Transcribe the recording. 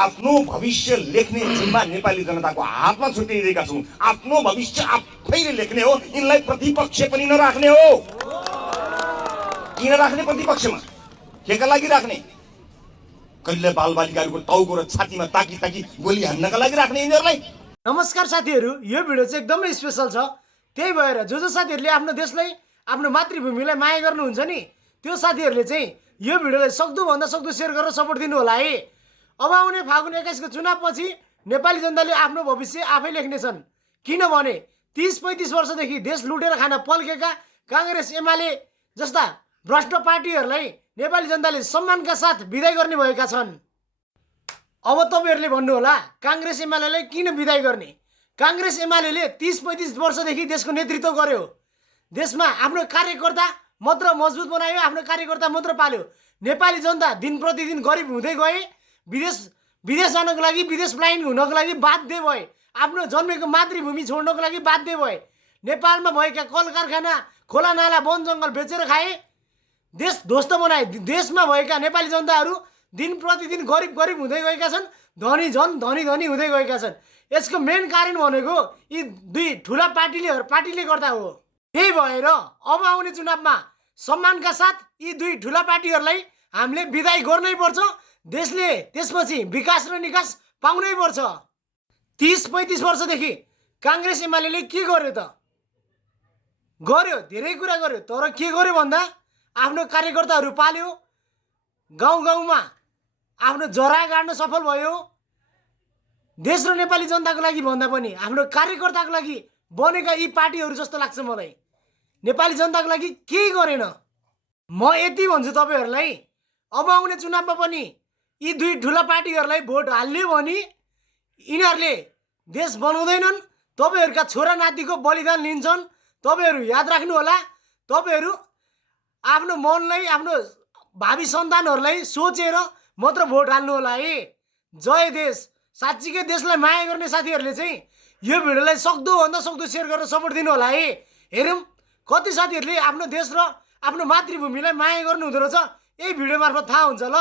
आफ्नो भविष्य लेख्ने जिम्मा नेपाली जनताको हातमा छुट्याइदिएका छौँ। आफ्नो भविष्य आफैले लेख्ने हो। यिनलाई प्रतिपक्ष पनि नराख्ने हो। किन राख्ने प्रतिपक्षमा? केका लागि राख्ने? कहिले बालबालिकाहरूको टाउको र छातीमा ताकी ताकी गोली हान्नका लागि राख्ने यिनीहरूलाई? नमस्कार साथीहरू, यो भिडियो चाहिँ एकदमै स्पेशल छ। त्यही भएर जो साथीहरूले आफ्नो देशलाई, आफ्नो मातृभूमिलाई माया गर्नुहुन्छ नि, त्यो साथीहरूले चाहिँ यो भिडियोलाई सक्दोभन्दा सक्दो सेयर गरेर सपोर्ट दिनु होला है। अब आउने फागुन 21 को चुनावपछि नेपाली जनताले आफ्नो भविष्य आफै लेख्नेछन्। किनभने 30-35 वर्षदेखि देश लुटेर खान पल्केका कांग्रेस एमाले जस्ता भ्रष्ट पार्टीहरूलाई नेपाली जनताले सम्मानका साथ विदाई गर्ने भएका छन्। अब तपाईहरुले भन्नु होला, कांग्रेस एमालेलाई किन विदाई गर्ने? कांग्रेस एमालेले 30-35 वर्षदेखि देशको नेतृत्व गर्यो। देशमा आफ्नो कार्यकर्ता मात्र मजबुत बनायो, आफ्नो कार्यकर्ता मात्र पाल्यो। नेपाली जनता दिन प्रतिदिन गरिब हुँदै गए, विदेश जानको लागि, विदेश पलायन हुनको लागि बाध्य भए, आफ्नो जन्मेको मातृभूमि छोड्नको लागि बाध्य भए। नेपालमा भएका कल कारखाना, खोला नाला, वन जंगल बेचेर खाए, देश ध्वस्त बनाए। देशमा भएका नेपाली जनताहरू दिन प्रतिदिन गरिब हुँदै गएका छन्, धनी झन् धनी हुँदै गएका छन्। यसको मेन कारण भनेको यी दुई ठुला पार्टीले गर्दा हो। त्यही भएर अब आउने चुनावमा सम्मानका साथ यी दुई ठुला पार्टीहरूलाई हामीले विदाई गर्नै पर्छ। देशले त्यसपछि विकास र निकास पाउनै पर्छ। 30-35 वर्षदेखि कांग्रेस एमालेले के गर्यो त? गर्यो, धेरै कुरा गर्यो, तर के गर्यो भन्दा आफ्नो कार्यकर्ताहरू पाल्यो, गाउँमा आफ्नो जरा गाड्न सफल भयो। देश र नेपाली जनताको लागि भन्दा पनि आफ्नो कार्यकर्ताको लागि बनेका यी पार्टीहरू जस्तो लाग्छ मलाई। नेपाली जनताको लागि केही गरेन। म यति भन्छु तपाईहरुलाई, अब आउने चुनावमा पनि यी दुई ठुला पार्टीहरूलाई भोट हाल्यो भने यिनीहरूले देश बनाउँदैनन्, तपाईहरुका छोरा नातिको बलिदान लिन्छन्। तपाईहरु याद राख्नु होला। तपाईहरु आफ्नो मनलाई, आफ्नो भावी सन्तानहरूलाई सोचेर मात्र भोट हाल्नु होला है। जय देश। साच्चीकै देशलाई माया गर्ने साथीहरूले चाहिँ यो भिडियोलाई सक्दोभन्दा सक्दो सेयर गरेर सपोर्ट दिनु होला है। हेरौँ कति साथीहरूले आफ्नो देश र आफ्नो मातृभूमिलाई माया गर्नु हुँदो रहेछ, यही भिडियो मार्फत थाहा हुन्छ ल।